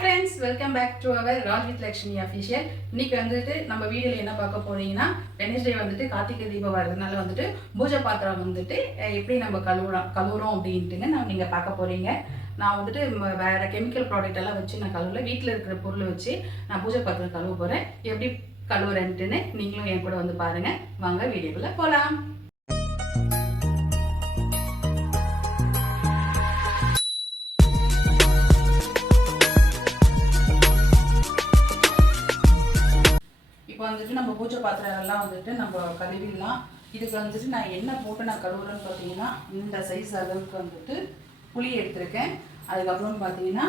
Friends welcome back to our Raj with Lakshmi official இன்னைக்கு வந்துட்டு நம்ம வீடியோவில் என்ன பார்க்க போறீங்கன்னா வெனஸ்டே வந்துட்டு கார்த்திகை தீபம் வரதுனால வந்துட்டு பூஜை பாத்திரம் வந்துட்டு எப்படி நம்ம கழுவுறோம் கழுவுறோம் அப்படின்ட்டுங்க நான் நீங்கள் பார்க்க போறீங்க. நான் வந்துட்டு வேறு வேற கெமிக்கல் ப்ராடக்ட் எல்லாம் வச்சு நான் கழுவல. வீட்டில் இருக்கிற பொருளை வச்சு நான் பூஜை பாத்திரம் கழுவ போகிறேன் எப்படி கழுவுறேன்ட்டுன்னு நீங்களும் என் கூட வந்து பாருங்க. வாங்க வீடியோக்குள்ள போகலாம் பூஜை பாத்திரங்கள்லாம் வந்துட்டு நம்ம கழுவிடலாம். இதுக்கு வந்துட்டு நான் என்ன போட்டு நான் கழுவுறேன்னு பார்த்தீங்கன்னா இந்த சைஸ் அளவுக்கு வந்துட்டு புளி எடுத்திருக்கேன். அதுக்கப்புறம் பார்த்தீங்கன்னா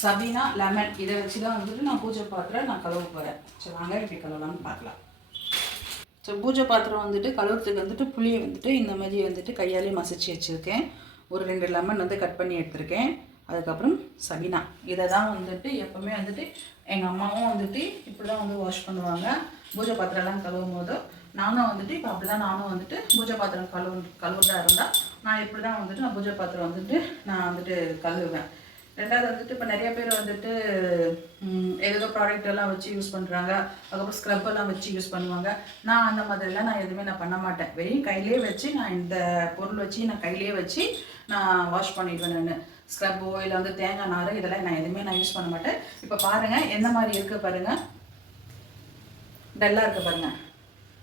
சபினா லெமன் இதை வச்சு தான் வந்துட்டு நான் பூஜை பாத்திரம் நான் கழுவ போகிறேன் சரி வாங்க இப்படி கழுவலாம்னு பார்க்கலாம் ஸோ பூஜை பாத்திரம் வந்துட்டு கழுவுறதுக்கு வந்துட்டு புளியை வந்துட்டு இந்த மாதிரி வந்துட்டு கையாலே மசிச்சு வச்சுருக்கேன். ஒரு ரெண்டு லெமன் வந்து கட் பண்ணி எடுத்திருக்கேன். அதுக்கப்புறம் சபினா இதை தான் வந்துட்டு எப்போவுமே வந்துட்டு எங்கள் அம்மாவும் வந்துட்டு இப்படி தான் வந்து வாஷ் பண்ணுவாங்க. பூஜை பாத்திரம்லாம் கழுவும் போது நானும் வந்துட்டு இப்போ அப்படி தான் நானும் வந்துட்டு பூஜை பாத்திரம் கழுவு கழுவுறதா இருந்தால் நான் இப்படி தான் வந்துட்டு நான் பூஜை பாத்திரம் வந்துட்டு நான் வந்துட்டு கழுவுவேன். ரெண்டாவது வந்துட்டு இப்போ நிறைய பேர் வந்துட்டு ஏதோ ப்ராடக்ட் எல்லாம் வச்சு யூஸ் பண்ணுறாங்க அதுக்கப்புறம் ஸ்க்ரப் எல்லாம் வச்சு யூஸ் பண்ணுவாங்க. நான் அந்த மாதிரிலாம் நான் எதுவுமே நான் பண்ண மாட்டேன். வெறும் கையிலே வச்சு நான் இந்த பொருள் வச்சு நான் கையிலே வச்சு நான் வாஷ் பண்ணிடுவேன் நான். ஸ்க்ரப்போ இல்லை வந்து தேங்காய் நார் இதெல்லாம் நான் எதுவுமே நான் யூஸ் பண்ண மாட்டேன். இப்போ பாருங்கள் எந்த மாதிரி இருக்குது பாருங்கள் டல்லாக இருக்குது பாருங்கள்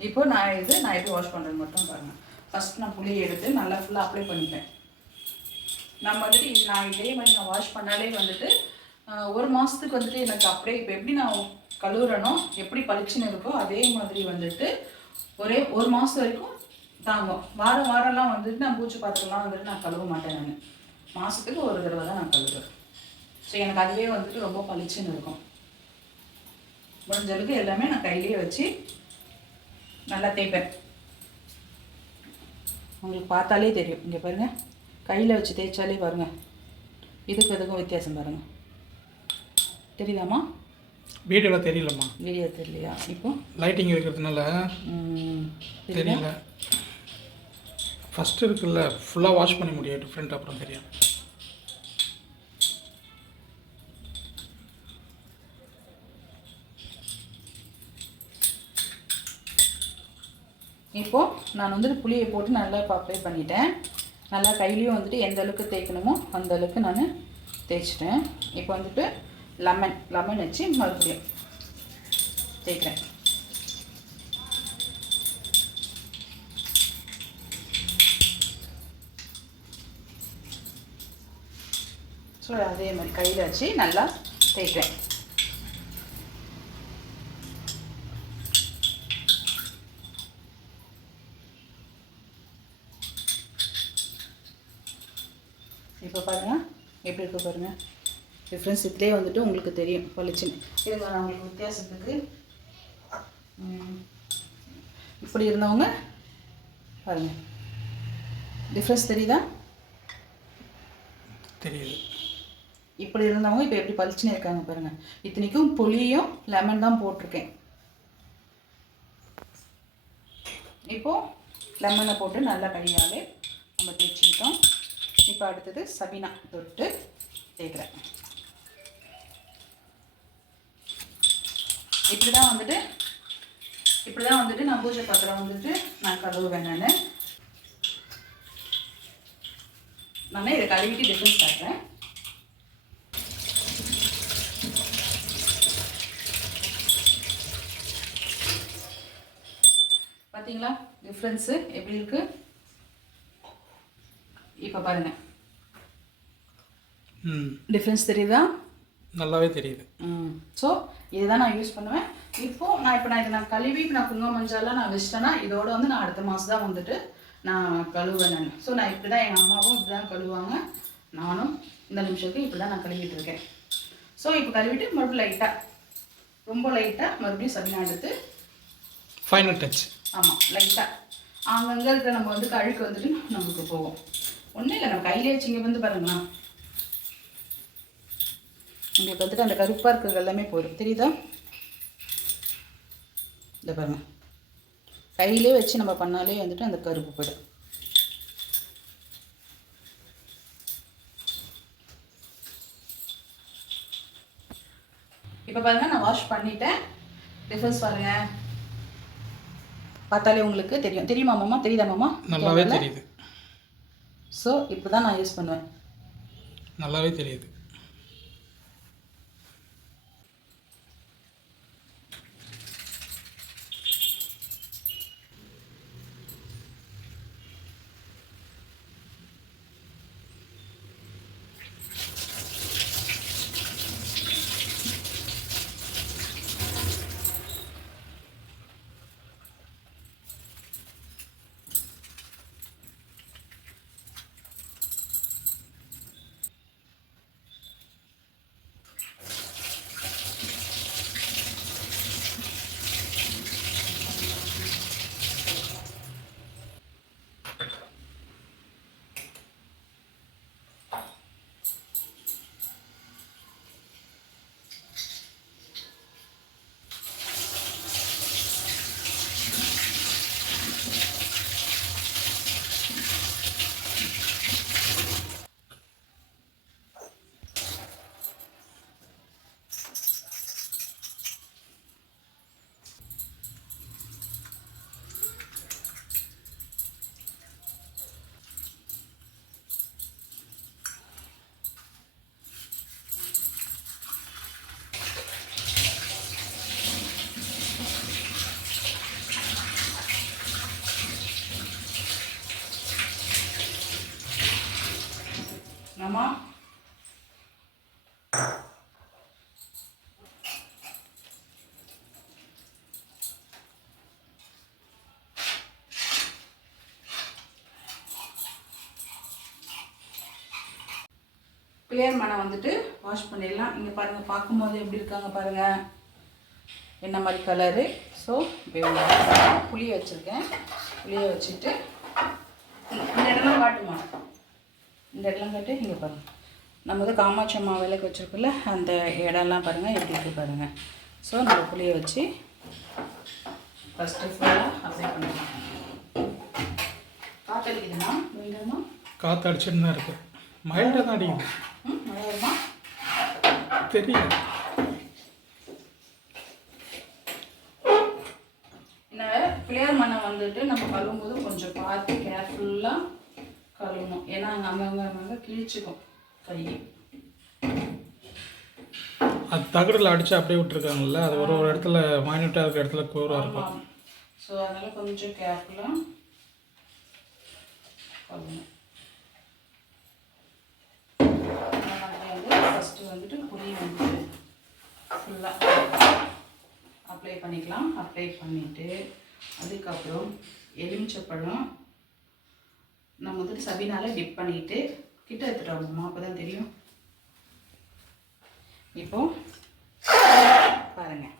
இப்போ நான் இது நான் எப்படி வாஷ் பண்ணுறது மட்டும் பாருங்கள் ஃபஸ்ட் நான் புளியை எடுத்து நல்லா ஃபுல்லாக அப்ளை பண்ணிப்பேன். நம்ம வந்துட்டு நான் இதே மாதிரி நான் வாஷ் பண்ணாலே வந்துட்டு ஒரு மாதத்துக்கு வந்துட்டு எனக்கு அப்படியே இப்போ எப்படி நான் கழுவுறனோ எப்படி பளிச்சுன்னு இருக்கோ அதே மாதிரி வந்துட்டு ஒரே ஒரு மாதம் வரைக்கும் தாங்கும். வாரம் வாரம்லாம் வந்துட்டு நான் பூச்சி பாத்திரம்லாம் வந்துட்டு நான் கழுவ மாட்டேன் நான். மாதத்துக்கு ஒரு தடவை தான் நான் கழுவுறேன். ஸோ எனக்கு அதுவே வந்துட்டு ரொம்ப பளிச்சுன்னு இருக்கும். முடிஞ்ச அளவுக்கு எல்லாமே நான் கையிலேயே வச்சு நல்லா தேய்ப்பேன். உங்களுக்கு பார்த்தாலே தெரியும். இங்கே பாருங்கள் கையில் வச்சு தேய்ச்சாலே பாருங்கள் இதுக்கு எதுக்கும் வித்தியாசம் பாருங்கள் தெரியுதாம்மா? வீடியோவில் தெரியலம்மா. வீடியோ தெரியலையா? இப்போ? லைட்டிங் இருக்கிறதுனால? தெரியல. ஃபஸ்ட்டு இருக்குல்ல ஃபுல்லாக வாஷ் பண்ண முடியும் டிஃப்ரெண்ட் அப்புறம் தெரியும் இப்போது நான் வந்துட்டு புளியை போட்டு நல்லா இப்போ அப்ளை பண்ணிட்டேன். நல்லா கையிலையும் வந்துட்டு எந்த அளவுக்கு தேய்க்கணுமோ அந்த அளவுக்கு நான் தேய்ச்சிட்டேன். இப்போ வந்துட்டு லெமன் லெமன் வச்சு மறுபடியும் தேய்க்கிறேன். ஸோ அதே மாதிரி கையில் வச்சு நல்லா தேய்க்கிறேன். இப்போ பாருங்கள் எப்படி இருக்கு பாருங்கள் டிஃப்ரென்ஸ் இதுலேயே வந்துட்டு உங்களுக்கு தெரியும் பளிச்சுன்னு. இருங்க நான் உங்களுக்கு வித்தியாசத்துக்கு. இப்படி இருந்தவங்க பாருங்கள் டிஃப்ரென்ஸ் தெரியுதா? தெரியுது. இப்படி இருந்தவங்க இப்போ எப்படி பளிச்சுன்னு இருக்காங்க பாருங்கள் இத்தனைக்கும் புளியும் லெமன் தான் போட்டிருக்கேன். இப்போது லெமனை போட்டு நல்லா கையாலே நம்ம தேய்ச்சிக்கிட்டோம். இப்போ அடுத்தது சபினா தொட்டு தேய்க்கிறேன். இப்படி தான் வந்துட்டு இப்படி தான் வந்துட்டு நான் பூஜை பாத்திரம் வந்துட்டு நான் கழுவுவேன் நான். நான் இதை கழுவிட்டு டிஃப்ரென்ஸ் காட்டுறேன் பார்த்தீங்களா டிஃப்ரென்ஸு எப்படி இருக்கு? இப்போ பாருங்க. ம். டிஃப்ரென்ஸ் தெரியுதா? நல்லாவே தெரியுது. ம். ஸோ இதுதான் நான் யூஸ் பண்ணுவேன். இப்போ நான் இப்போ நான் இதை நான் கழுவி இப்போ நான் குங்கும மஞ்சள்லாம் நான் வச்சிட்டேன்னா இதோட வந்து நான் அடுத்த மாதம் தான் வந்துட்டு நான் கழுவுவேன் நான். ஸோ நான் இப்படி தான் எங்கள் அம்மாவும் இப்படி தான் கழுவுவாங்க. நானும் இந்த நிமிஷத்துக்கு இப்படி தான் நான் கழுவிட்டு இருக்கேன். ஸோ இப்போ கழுவிட்டு மறுபடியும் லைட்டாக ரொம்ப லைட்டாக மறுபடியும் சபினா எடுத்து ஃபைனல் டச் ஆமாம் லைட்டாக அங்கங்கே இருக்க நம்ம வந்து கழுக்கு வந்துட்டு நமக்கு போகும். ஒன்றும் இல்லை நம்ம கையிலே வச்சுங்க வந்து பாருங்களா உங்களுக்கு வந்துட்டு அந்த கருப்பாக இருக்கிறது எல்லாமே போயிடும். தெரியுதா? இந்த பாருங்கள் கையிலே வச்சு நம்ம பண்ணாலே வந்துட்டு அந்த கருப்பு போயிடும். இப்போ பாருங்கள் நான் வாஷ் பண்ணிட்டேன். டிஃபன்ஸ் பாருங்கள் பார்த்தாலே உங்களுக்கு தெரியும். தெரியுமா மாமா? தெரியுதா மாமா? நல்லாவே தெரியுது. ஸோ இப்போ தான் நான் யூஸ் பண்ணுவேன். நல்லாவே தெரியுது. மாமா பிளேயர் மனை வந்துட்டு வாஷ் பண்ணிடலாம். இங்கே பாருங்கள் பார்க்கும்போது எப்படி இருக்காங்க பாருங்கள் என்ன மாதிரி கலரு ஸோ புளியை வச்சுருக்கேன். புளியை வச்சுட்டு இந்த இடம்லாம் காட்டுமா? இந்த இடம்லாம் காட்டு இங்கே பாருங்கள் நம்ம வந்து காமாட்சி அம்மா விலைக்கு வச்சுருக்கோம்ல அந்த இடம்லாம் பாருங்கள் எப்படி இருக்குது பாருங்கள் ஸோ நம்ம புளிய வச்சு ஃபஸ்ட்டு ஃபுல்லாக அப்ளை பண்ணிக்கலாம் காற்றடிக்குதுமா வேண்டாமா காற்று அடிச்சுட்டு தான் இருக்கு. மைல்டாக தான் அடிக்குது. ம் மழை வருமா? தெரியல. இந்த பிளேயர் மண்ணை வந்துட்டு நம்ம கழுவும்போது கொஞ்சம் பார்த்து கேர்ஃபுல்லாக கழுவணும். ஏன்னா அங்கே அங்கங்கே அங்கங்கே கிழிச்சிக்கும் கை. அது தகடில் அடித்து அப்படியே விட்டுருக்காங்கல்ல அது ஒரு ஒரு இடத்துல மைன்யூட்டாக இருக்க இடத்துல கூறாக இருக்கும். ஸோ அதனால் கொஞ்சம் கேர்ஃபுல்லாக கழுவணும். வந்து ஃபஸ்ட்டு வந்துட்டு புளி வந்துட்டு ஃபுல்லாக அப்ளை பண்ணிக்கலாம். அப்ளை பண்ணிவிட்டு அதுக்கப்புறம் எலுமிச்சப்பழம் நம்ம வந்துட்டு சபினால டிப் பண்ணிவிட்டு கிட்ட எடுத்துகிட்டு வரணுமா அப்போ தான் தெரியும். இப்போ பாருங்கள்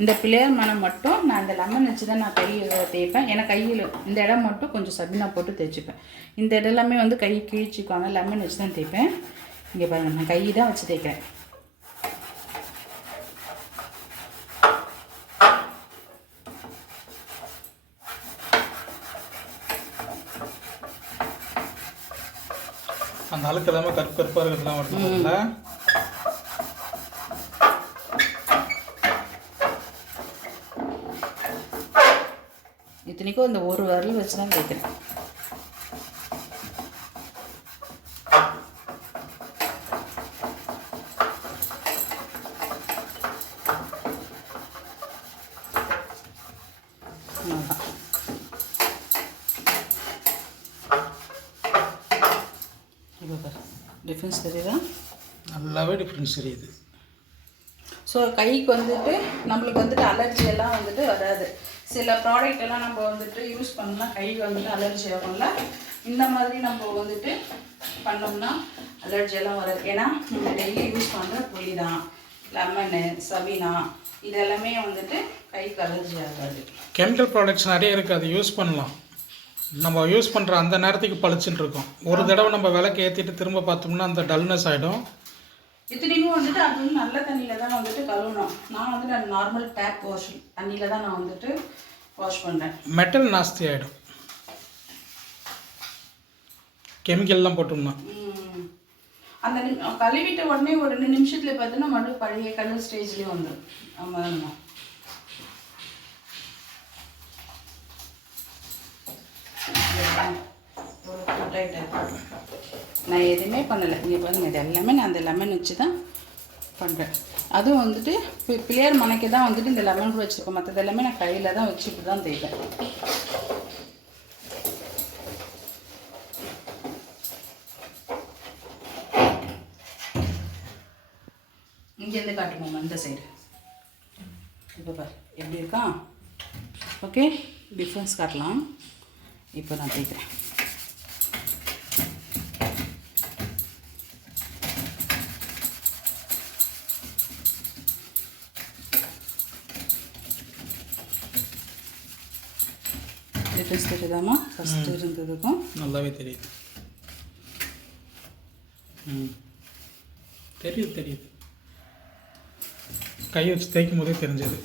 இந்த பிளேயர் மனம் மட்டும் நான் இந்த லெமன் வச்சு தான் நான் கை தேய்ப்பேன். ஏன்னா கையில் இந்த இடம் மட்டும் கொஞ்சம் சபினா போட்டு தேய்ச்சிப்பேன். இந்த இடம் எல்லாமே வந்து கை கிழிச்சிக்குவாங்க லெமன் வச்சு தான் தேய்ப்பேன். இங்கே பாருங்கள் நான் கை தான் வச்சு தேய்க்கிறேன். அழுக்கு எல்லாமே கருப்பு கருப்பாக இருக்கிறதுலாம் வரணும்ல இத்தனைக்கும் இந்த ஒரு விரல் வச்சு தான் தேய்க்கிறேன். டிஃப்ரென்ஸ் தெரியுதா? நல்லாவே டிஃப்ரென்ஸ் தெரியுது. ஸோ கைக்கு வந்துட்டு நம்மளுக்கு வந்துட்டு அலர்ஜி எல்லாம் வந்துட்டு வராது. சில ப்ராடக்ட் எல்லாம் நம்ம வந்துட்டு யூஸ் பண்ணலாம் கைக்கு வந்துட்டு அலர்ஜி ஆகும்ல. இந்த மாதிரி நம்ம வந்துட்டு பண்ணோம்னா அலர்ஜி எல்லாம் வராது. ஏன்னா நம்ம டெய்லி யூஸ் பண்ணுற புளி தான். லெமனு சபீனா இதெல்லாமே வந்துட்டு கைக்கு அலர்ஜி ஆகாது. கெமிக்கல் ப்ராடக்ட்ஸ் நிறைய இருக்குது அதை யூஸ் பண்ணலாம். நம்ம யூஸ் பண்ணுற அந்த நேரத்துக்கு பளிச்சுன்னு இருக்கும். ஒரு தடவை நம்ம விளக்கு ஏற்றிட்டு திரும்ப பார்த்தோம்னா அந்த டல்னஸ் ஆகிடும் இத்தனைக்கும் வந்துட்டு அது வந்து நல்ல தண்ணியில் தான் வந்துட்டு கழுவணும். நான் வந்துட்டு நார்மல் டேப் வாஷ் தண்ணியில் தான் நான் வந்துட்டு வாஷ் பண்ணுறேன் மெட்டல் நாஸ்தி ஆகிடும் கெமிக்கல்லாம் போட்டோம்னா. அந்த கழுவிட்ட உடனே ஒரு ரெண்டு நிமிஷத்தில் பார்த்தோன்னா மறுபடியும் பழைய கலர் ஸ்டேஜ்லேயே வந்துடும் நம்ம நான் எதுவுமே பண்ணலை. நீ பாருங்க இது எல்லாமே நான் அந்த லெமன் வச்சு தான் பண்ணுறேன் அதுவும் வந்துட்டு பி- பிள்ளையார் மனைக்கு தான் வந்துட்டு இந்த லெமன் கூட வச்சுருக்கோம் மற்றது எல்லாமே நான் கையில் தான் வச்சு இப்படி தான் தேய்ப்பேன் இங்கேருந்து காட்டுவோம் இந்த சைடு இப்போ பார் எப்படி இருக்கா? ஓகே டிஃப்ரென்ஸ் காட்டலாம். இப்போ நான் தேய்க்கிறேன். ஃபஸ்ட்டு இருந்ததுக்கும். நல்லாவே தெரியுது. ம். தெரியுது தெரியுது. கை வச்சு தேய்க்கும் போதே தெரிஞ்சது.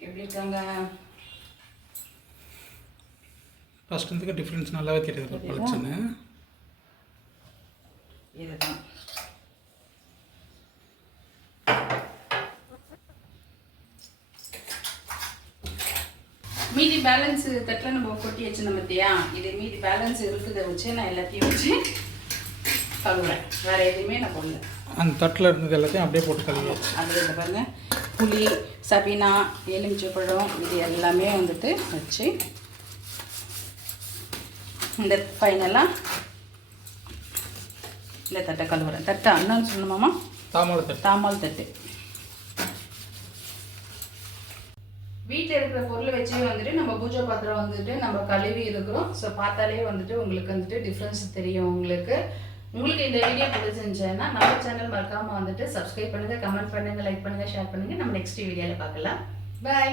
எப்படி இருக்காங்க? ஃபஸ்ட் இருந்துக்கு டிஃப்ரென்ஸ் நல்லாவே தெரியுது? பளிச்சுன்னு. இதுதான். மீதி பேலன்ஸ் தட்டில் நம்ம கொட்டி வச்சிருந்தோம் பார்த்தியா இது மீதி பேலன்ஸ் இருக்குதை வச்சு நான் எல்லாத்தையும் வச்சு கழுவுறேன் வேற எதுவுமே நான் பண்ணல அந்த தட்டில் இருந்தது எல்லாத்தையும் அப்படியே போட்டு கழுவி அதில் இதை பாருங்க புளி சபினா எலுமிச்சைப்பழம் இது எல்லாமே வந்துட்டு வச்சு இந்த ஃபைனலாக இந்த தட்டை கழுவுறேன். தட்டை அண்ணன் சொல்லணுமாமா தாமரை தட்டு. தாமால் தட்டு. வீட்டில் இருக்கிற பொருளை வச்சே வந்துட்டு நம்ம பூஜை பாத்திரம் வந்துட்டு நம்ம கழுவி இருக்கிறோம். ஸோ பார்த்தாலே வந்துட்டு உங்களுக்கு வந்துட்டு டிஃப்ரென்ஸ் தெரியும் உங்களுக்கு. உங்களுக்கு இந்த வீடியோ பிடிச்சிருந்துச்சுன்னா நம்ம சேனல் மறக்காமல் வந்துட்டு சப்ஸ்கிரைப் பண்ணுங்க கமெண்ட் பண்ணுங்கள் லைக் பண்ணுங்கள் ஷேர் பண்ணுங்க. நம்ம நெக்ஸ்ட் வீடியோவில் பார்க்கலாம். பாய்